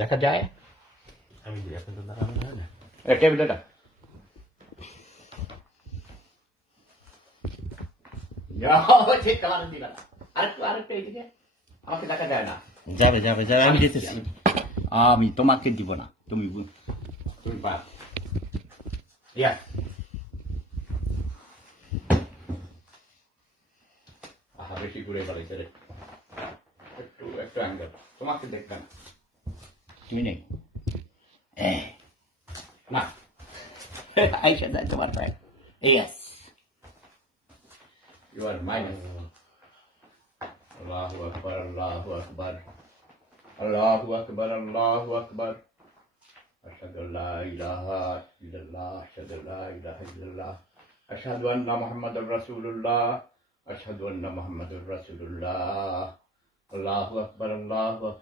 দেখা যায় আমি দিই এখন তো দেখানো যায় না। টেবিলে ডাক ঠিক কালার দিবা না আরেকটু এইদিকে আমাকে দেখা যায় না যাবে যাবে যাবে আমি দিতেছি। আমি তোমাকে দিব না তুমি তুমি পার ইয়া আহা বেশি ঘুরে বেড়াইছে রে একটু একটু অ্যাঙ্গেল তোমাকে দেখবে না তুমি নেই না আইসা যায় তোমার পায়ে ইয়েস ইউ আর মাইনাস আল্লাহু আকবার আল্লাহু আকবার আল্লাহু আকবার আল্লাহু আকবার আশহাদু আল্লা ইলাহা ইল্লাল্লাহ আশহাদু আল্লা ইলাহা ইল্লাল্লাহ আশহাদু আন্না মুহাম্মাদুর রাসূলুল্লাহ আশহাদু আন্না মুহাম্মাদুর রাসূলুল্লাহ আল্লাহু আকবার আল্লাহু আকবার